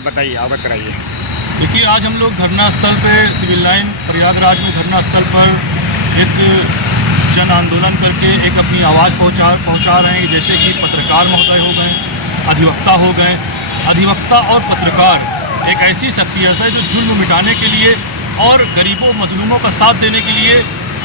Sir बताइए, अवगत कराइए। देखिए, आज हम लोग धरना स्थल पे सिविल लाइन प्रयागराज में धरना स्थल पर एक जन आंदोलन करके एक अपनी आवाज़ पहुंचा रहे हैं। जैसे कि पत्रकार महोदय हो गए, अधिवक्ता हो गए। अधिवक्ता और पत्रकार एक ऐसी शख्सियत है जो जुल्म मिटाने के लिए और गरीबों मजलूमों का साथ देने के लिए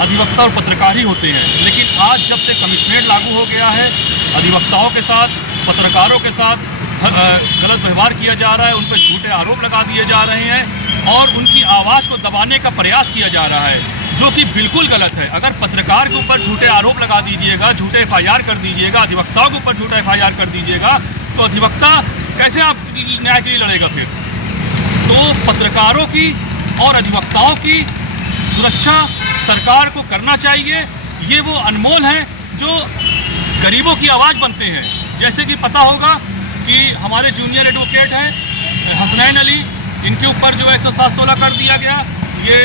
अधिवक्ता और पत्रकार ही होते हैं। लेकिन आज जब से कमिश्नरेट लागू हो गया है, अधिवक्ताओं के साथ, पत्रकारों के साथ गलत व्यवहार किया जा रहा है, उन पर झूठे आरोप लगा दिए जा रहे हैं और उनकी आवाज़ को दबाने का प्रयास किया जा रहा है, जो कि बिल्कुल गलत है। अगर पत्रकार के ऊपर झूठे आरोप लगा दीजिएगा, झूठे FIR कर दीजिएगा, अधिवक्ताओं के ऊपर झूठा FIR कर दीजिएगा, तो अधिवक्ता कैसे आप न्याय के लिए लड़ेगा फिर? तो पत्रकारों की और अधिवक्ताओं की सुरक्षा सरकार को करना चाहिए। ये वो अनमोल हैं जो गरीबों की आवाज़ बनते हैं। जैसे कि पता होगा कि हमारे जूनियर एडवोकेट हैं हसनैन अली, इनके ऊपर जो है 107-16 कर दिया गया। ये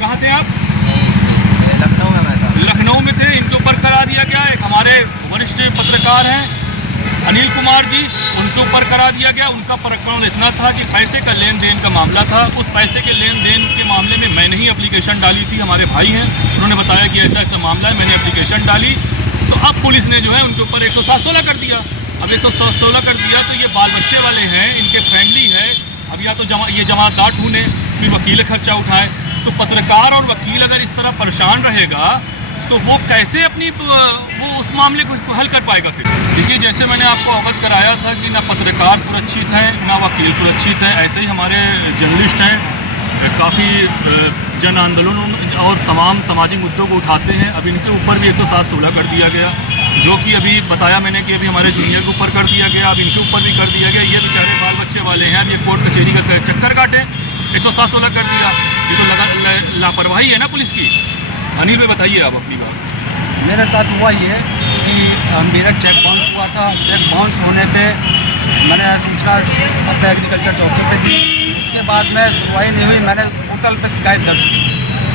कहाँ थे आप? लखनऊ में मैं था। लखनऊ में थे, इनके ऊपर करा दिया गया। एक हमारे वरिष्ठ पत्रकार हैं अनिल कुमार जी, उनके ऊपर करा दिया गया। उनका प्रकरण इतना था कि पैसे का लेन देन का मामला था। उस पैसे के लेन देन के मामले में मैंने ही एप्लीकेशन डाली थी। हमारे भाई हैं, उन्होंने बताया कि ऐसा ऐसा मामला है, मैंने एप्लीकेशन डाली। तो अब पुलिस ने जो है उनके ऊपर 107-16 कर दिया। अब 107-16 कर दिया तो ये बाल बच्चे वाले हैं, इनके फैमिली है। अब या तो ये जमातदार ढूंढे, फिर वकील खर्चा उठाए। तो पत्रकार और वकील अगर इस तरह परेशान रहेगा तो वो कैसे वो उस मामले को हल कर पाएगा फिर? देखिए, जैसे मैंने आपको अवगत कराया था कि ना पत्रकार सुरक्षित हैं, ना वकील सुरक्षित हैं, ऐसे ही हमारे जर्नलिस्ट हैं, काफ़ी जन आंदोलनों और तमाम सामाजिक मुद्दों को उठाते हैं। अब इनके ऊपर भी 107-16 कर दिया गया, जो कि अभी बताया मैंने कि अभी हमारे जूनियर के ऊपर कर दिया गया, अब इनके ऊपर भी कर दिया गया। ये बेचारे बाल बच्चे वाले हैं, अब ये कोर्ट कचहरी का चक्कर काटे, 107-16 कर दिया। ये तो लापरवाही है ना पुलिस की। अनिल भाई बताइए आप अपनी बात। मेरे साथ हुआ ये कि मेरा चेक बाउंस हुआ था। चेक बाउंस होने पे मैंने सूचना अपने एग्रीकल्चर चौकी पे दी। उसके बाद में सुनवाई नहीं हुई, मैंने पोर्टल पे शिकायत दर्ज की।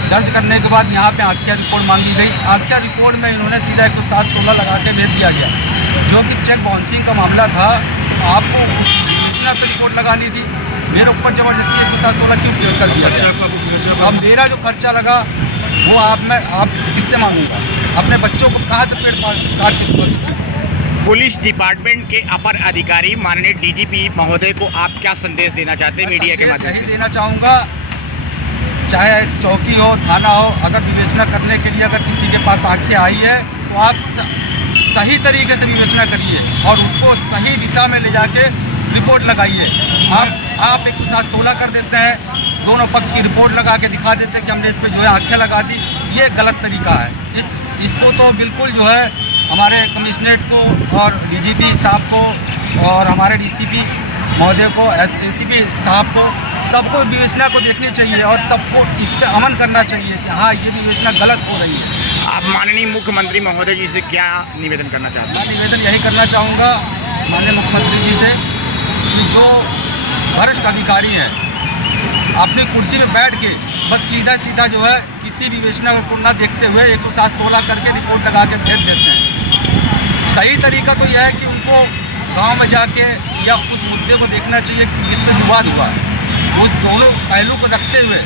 दर्ज करने के बाद यहाँ पे आख्या रिपोर्ट मांगी गई। आख्या रिपोर्ट में इन्होंने सीधा 107-16 लगा के भेज दिया गया, जो कि चेक बाउंसिंग का मामला था। आपको उस सूचना पर रिपोर्ट लगानी थी, मेरे ऊपर ज़बरदस्ती 107-16 क्यों प्रयोग कर दिया? अब मेरा जो खर्चा लगा वो आप किससे मांगूंगा? अपने बच्चों को कहाँ से पेट काट के दूंगा? पुलिस डिपार्टमेंट के अपर अधिकारी माननीय DGP महोदय को आप क्या संदेश देना चाहते हैं मीडिया के माध्यम से? यही देना चाहूँगा, चाहे चौकी हो, थाना हो, अगर विवेचना करने के लिए अगर किसी के पास आंखें आई है तो आप सही तरीके से विवेचना करिए और उसको सही दिशा में ले जाके रिपोर्ट लगाइए। आप 107-16 कर देते हैं, दोनों पक्ष की रिपोर्ट लगा के दिखा देते हैं कि हमने इस पर जो है आंखें लगा दी। ये गलत तरीका है। इसको तो बिल्कुल जो है हमारे कमिश्नरेट को और DGP साहब को और हमारे DCP महोदय को, ACP साहब को, सबको विवेचना को देखनी चाहिए और सबको इस पर अमल करना चाहिए कि हाँ, ये विवेचना गलत हो रही है। आप माननीय मुख्यमंत्री महोदय जी से क्या निवेदन करना चाहते हैं? मैं निवेदन यही करना चाहूँगा माननीय मुख्यमंत्री जी से कि जो वरिष्ठ अधिकारी हैं अपनी कुर्सी में बैठ के बस सीधा जो है किसी विवेचना को ना देखते हुए 107-16 करके रिपोर्ट लगा के भेज देते हैं। सही तरीका तो यह है कि उनको गांव में जाके या उस मुद्दे को देखना चाहिए कि जिस पर विवाद हुआ है, उस दोनों पहलू को रखते हुए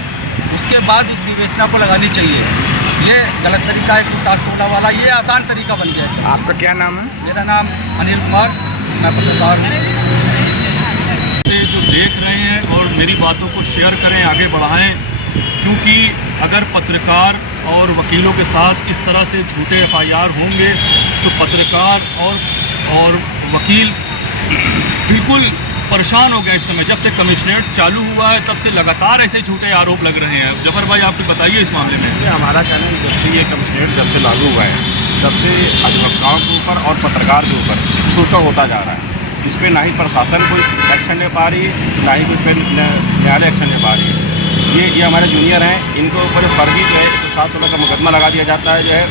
उसके बाद उस विवेचना को लगानी चाहिए। ये गलत तरीका है 107-16 वाला, ये आसान तरीका बन गया है। आपका क्या नाम है? मेरा नाम अनिल कुमार, मैं पत्रकार हूँ। जो देख रहे हैं और मेरी बातों को शेयर करें, आगे बढ़ाएं, क्योंकि अगर पत्रकार और वकीलों के साथ इस तरह से झूठे FIR होंगे तो पत्रकार और वकील बिल्कुल परेशान हो गया। इस समय जब से कमिश्नरेट चालू हुआ है तब से लगातार ऐसे झूठे आरोप लग रहे हैं। जफर भाई, आप बताइए इस मामले में। हमारा कहना है जब से ये कमिश्नरेट जब से लागू हुआ है तब से अधिवक्ताओं के ऊपर और पत्रकार के ऊपर शोषण होता जा रहा है। इस पर ना ही प्रशासन कोई एक्शन ले पा रही है, ना ही कुछ पर न्यायालय एक्शन ले पा रही है। ये हमारे जूनियर हैं, इनको ऊपर फर्जी जो है 107-16 का मुकदमा लगा दिया जाता है। जो है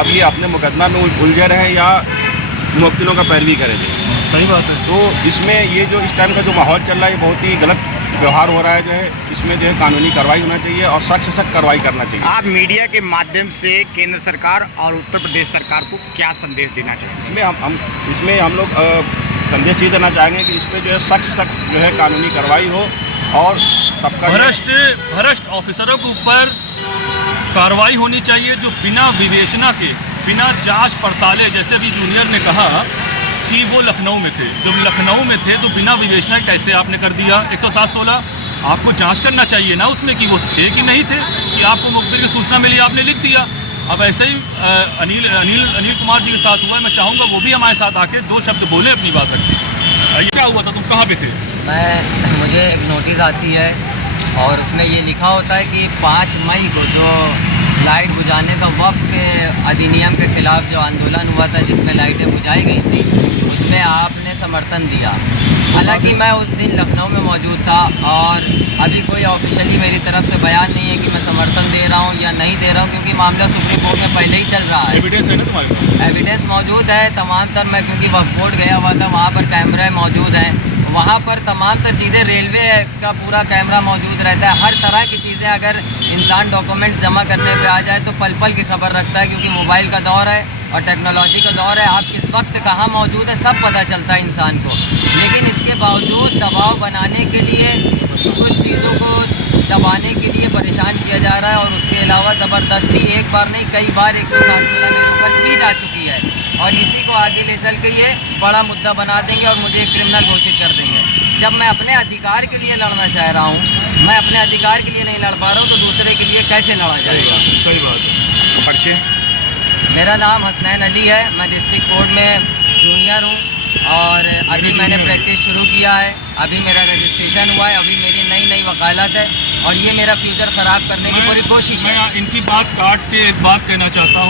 अब ये अपने मुकदमा में उलझे रहे या मुवक्किलों का पैरवी करेंगे। सही बात है। तो इसमें ये जो इस टाइम का जो माहौल चल रहा है, ये बहुत ही गलत व्यवहार हो रहा है। जो है इसमें जो है कानूनी कार्रवाई होना चाहिए और सख्त से सख्त कार्रवाई करना चाहिए। आप मीडिया के माध्यम से केंद्र सरकार और उत्तर प्रदेश सरकार को क्या संदेश देना चाहिए? इसमें हम लोग संदेश ये देना चाहेंगे कि इस पर जो है सख्त जो है कानूनी कार्रवाई हो और सबका भ्रष्ट ऑफिसरों के ऊपर कार्रवाई होनी चाहिए जो बिना विवेचना के, बिना जांच पड़ताले, जैसे अभी जूनियर ने कहा कि वो लखनऊ में थे, जब लखनऊ में थे तो बिना विवेचना कैसे आपने कर दिया 107-16? आपको जांच करना चाहिए ना उसमें कि वो थे कि नहीं थे, कि आपको मुखबिर की सूचना मिली आपने लिख दिया। अब ऐसे ही अनिल कुमार जी के साथ हुआ है। मैं चाहूँगा वो भी हमारे साथ आके 2 शब्द बोले, अपनी बात रखें। क्या हुआ था, तुम कहाँ पे थे? मुझे एक नोटिस आती है और उसमें ये लिखा होता है कि 5 मई को जो लाइट बुझाने का वक्फ के अधिनियम के खिलाफ जो आंदोलन हुआ था, जिसमें लाइटें बुझाई गई थी, उसमें आपने समर्थन दिया। हालांकि मैं उस दिन लखनऊ में मौजूद था और अभी कोई ऑफिशियली मेरी तरफ से बयान नहीं है कि मैं समर्थन दे रहा हूं या नहीं दे रहा हूं, क्योंकि मामला सुप्रीम कोर्ट में पहले ही चल रहा है। एविडेंस है ना तुम्हारे पास? एविडेंस मौजूद है तमाम तर। मैं क्योंकि वक्फ बोर्ड गया हुआ था, वहाँ पर कैमरे मौजूद हैं, वहाँ पर तमाम तर चीज़ें, रेलवे का पूरा कैमरा मौजूद रहता है। हर तरह की चीज़ें अगर इंसान डॉक्यूमेंट्स जमा करने पे आ जाए तो पल पल की खबर रखता है, क्योंकि मोबाइल का दौर है और टेक्नोलॉजी का दौर है। आप किस वक्त कहाँ मौजूद है सब पता चलता है इंसान को। लेकिन इसके बावजूद दबाव बनाने के लिए, कुछ चीज़ों को दबाने के लिए परेशान किया जा रहा है और उसके अलावा ज़बरदस्ती एक बार नहीं कई बार 107-16 मेरे ऊपर की जा चुकी है और इसी को आगे ले चल के ये बड़ा मुद्दा बना देंगे और मुझे एक क्रिमिनल घोषित कर देंगे। जब मैं अपने अधिकार के लिए लड़ना चाह रहा हूँ, मैं अपने अधिकार के लिए नहीं लड़ पा रहा हूँ, तो दूसरे के लिए कैसे लड़ा जाएगा? सही बात है। परिचय? मेरा नाम हसनैन अली है, मैं डिस्ट्रिक्ट कोर्ट में जूनियर हूँ और अभी मैंने प्रैक्टिस शुरू किया है। अभी मेरा रजिस्ट्रेशन हुआ है, अभी मेरी नई वकालत है और ये मेरा फ्यूचर ख़राब करने की पूरी कोशिश है। मैं इनकी बात काट के एक बात कहना चाहता हूँ।